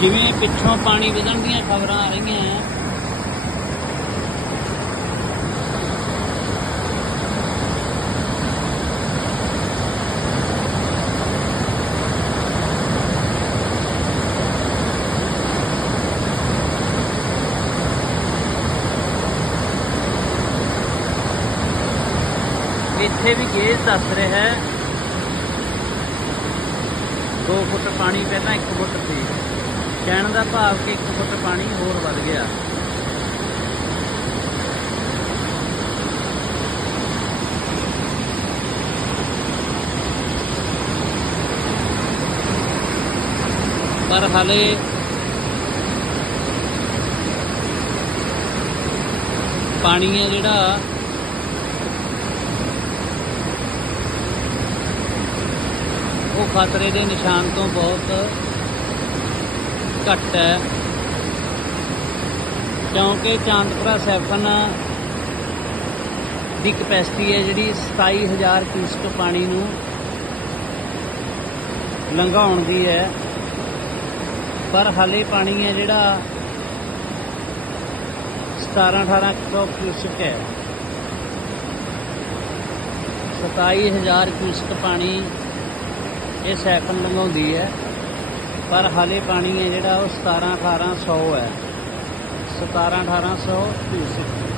ਜਿਵੇਂ ਪਿੱਛੋਂ ਪਾਣੀ ਵਧਣ ਦੀਆਂ ਖਬਰਾਂ ਆ ਰਹੀਆਂ ਆ ਇੱਥੇ ਵੀ ਗੇਜ ਦੱਸ ਰਿਹਾ ਹੈ 2 ਫੁੱਟ ਪਾਣੀ ਪਹਿਲਾਂ 1 ਫੁੱਟ ਸੀ। ਕਹਿਣ ਦਾ ਭਾਵ ਕਿ 1 ਫੁੱਟ ਪਾਣੀ ਹੋਰ ਵੱਧ ਗਿਆ। ਪਰ ਹਾਲੇ ਪਾਣੀ ਹੈ ਜਿਹੜਾ, ਉਹ ਖਤਰੇ ਦੇ ਨਿਸ਼ਾਨ ਤੋਂ ਬਹੁਤ ਘੱਟ ਹੈ। ਕਿਉਂਕਿ ਚਾਂਦਪੁਰਾ ਸੈਫਨ ਦੀ ਕਪੈਸਿਟੀ ਹੈ ਜਿਹੜੀ 27000 ਕਿਊਸਕ ਪਾਣੀ ਨੂੰ ਲੰਘਾਉਣ ਦੀ ਹੈ। ਪਰ ਹਾਲੇ ਪਾਣੀ ਹੈ ਜਿਹੜਾ 17 1800 ਕਿਊਸਕ ਹੈ। 27000 ਕਿਊਸਕ ਪਾਣੀ ਇਹ ਸੈਫਨ ਲੰਘਾਉਂਦੀ ਹੈ। ਪਰ ਹਾਲੇ ਪਾਣੀ ਹੈ ਜਿਹੜਾ ਉਹ 17 1800 ਹੈ। 17 1800 ਕਿਊਸਕ